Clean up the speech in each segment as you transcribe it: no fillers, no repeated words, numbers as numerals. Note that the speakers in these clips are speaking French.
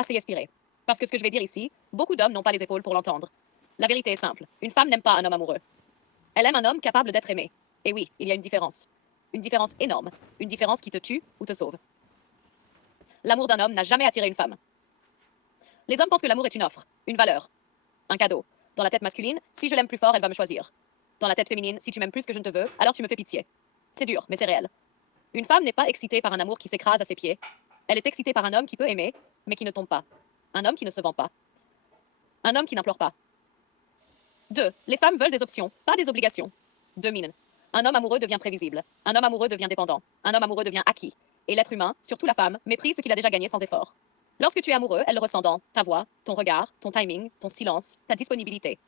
assez inspiré. Parce que ce que je vais dire ici, beaucoup d'hommes n'ont pas les épaules pour l'entendre. La vérité est simple. Une femme n'aime pas un homme amoureux. Elle aime un homme capable d'être aimé. Et oui, il y a une différence. Une différence énorme. Une différence qui te tue ou te sauve. L'amour d'un homme n'a jamais attiré une femme. Les hommes pensent que l'amour est une offre, une valeur, un cadeau. Dans la tête masculine, si je l'aime plus fort, elle va me choisir. Dans la tête féminine, si tu m'aimes plus que je ne te veux, alors tu me fais pitié. C'est dur, mais c'est réel. Une femme n'est pas excitée par un amour qui s'écrase à ses pieds. Elle est excitée par un homme qui peut aimer, mais qui ne tombe pas. Un homme qui ne se vend pas. Un homme qui n'implore pas. 2. Les femmes veulent des options, pas des obligations. Domine. Un homme amoureux devient prévisible. Un homme amoureux devient dépendant. Un homme amoureux devient acquis. Et l'être humain, surtout la femme, méprise ce qu'il a déjà gagné sans effort. Lorsque tu es amoureux, elle le ressent dans ta voix, ton regard, ton timing, ton silence, ta disponibilité.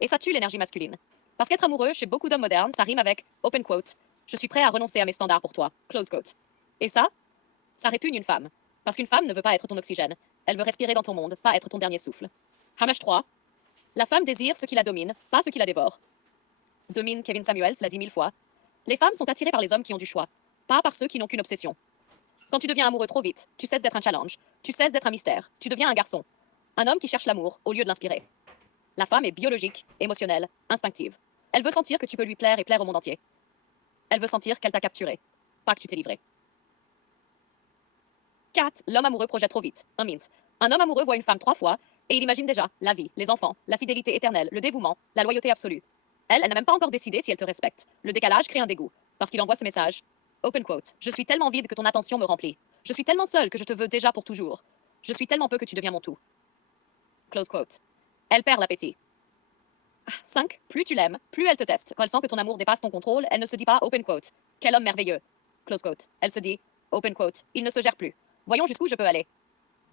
Et ça tue l'énergie masculine. Parce qu'être amoureux, chez beaucoup d'hommes modernes, ça rime avec open quote. Je suis prêt à renoncer à mes standards pour toi. Close quote. Et ça répugne une femme. Parce qu'une femme ne veut pas être ton oxygène. Elle veut respirer dans ton monde, pas être ton dernier souffle. Hamish 3. La femme désire ce qui la domine, pas ce qui la dévore. Domine Kevin Samuels l'a dit 1000 fois. Les femmes sont attirées par les hommes qui ont du choix, pas par ceux qui n'ont qu'une obsession. Quand tu deviens amoureux trop vite, tu cesses d'être un challenge, tu cesses d'être un mystère, tu deviens un garçon. Un homme qui cherche l'amour au lieu de l'inspirer. La femme est biologique, émotionnelle, instinctive. Elle veut sentir que tu peux lui plaire et plaire au monde entier. Elle veut sentir qu'elle t'a capturé, pas que tu t'es livré. 4. L'homme amoureux projette trop vite. Un mint. Un homme amoureux voit une femme 3 fois et il imagine déjà la vie, les enfants, la fidélité éternelle, le dévouement, la loyauté absolue. Elle n'a même pas encore décidé si elle te respecte. Le décalage crée un dégoût parce qu'il envoie ce message. Open quote. Je suis tellement vide que ton attention me remplit. Je suis tellement seule que je te veux déjà pour toujours. Je suis tellement peu que tu deviens mon tout. Close quote. Elle perd l'appétit. 5. Plus tu l'aimes, plus elle te teste. Quand elle sent que ton amour dépasse ton contrôle, elle ne se dit pas open quote. Quel homme merveilleux. Close quote. Elle se dit open quote. Il ne se gère plus. Voyons jusqu'où je peux aller.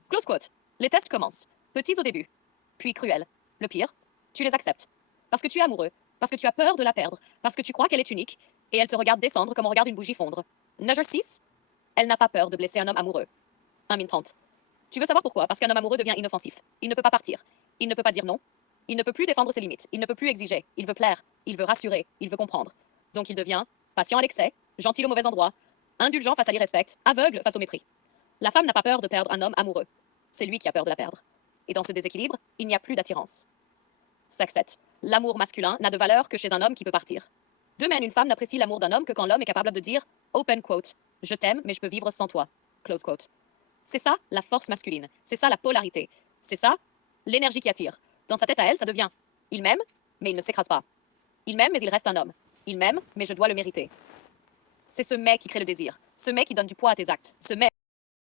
Close quote. Les tests commencent. Petits au début, puis cruels. Le pire, tu les acceptes. Parce que tu es amoureux, parce que tu as peur de la perdre, parce que tu crois qu'elle est unique, et elle te regarde descendre comme on regarde une bougie fondre. Number 6. Elle n'a pas peur de blesser un homme amoureux. 1 min 30. Tu veux savoir pourquoi? Parce qu'un homme amoureux devient inoffensif. Il ne peut pas partir. Il ne peut pas dire non. Il ne peut plus défendre ses limites. Il ne peut plus exiger. Il veut plaire. Il veut rassurer. Il veut comprendre. Donc il devient patient à l'excès, gentil au mauvais endroit, indulgent face à l'irrespect, aveugle face au mépris. La femme n'a pas peur de perdre un homme amoureux. C'est lui qui a peur de la perdre. Et dans ce déséquilibre, il n'y a plus d'attirance. 7. L'amour masculin n'a de valeur que chez un homme qui peut partir. De même, une femme n'apprécie l'amour d'un homme que quand l'homme est capable de dire open quote, je t'aime, mais je peux vivre sans toi. Close quote. C'est ça la force masculine. C'est ça la polarité. C'est ça l'énergie qui attire. Dans sa tête à elle, ça devient il m'aime, mais il ne s'écrase pas. Il m'aime, mais il reste un homme. Il m'aime, mais je dois le mériter. C'est ce mais qui crée le désir. Ce mais qui donne du poids à tes actes. Ce mais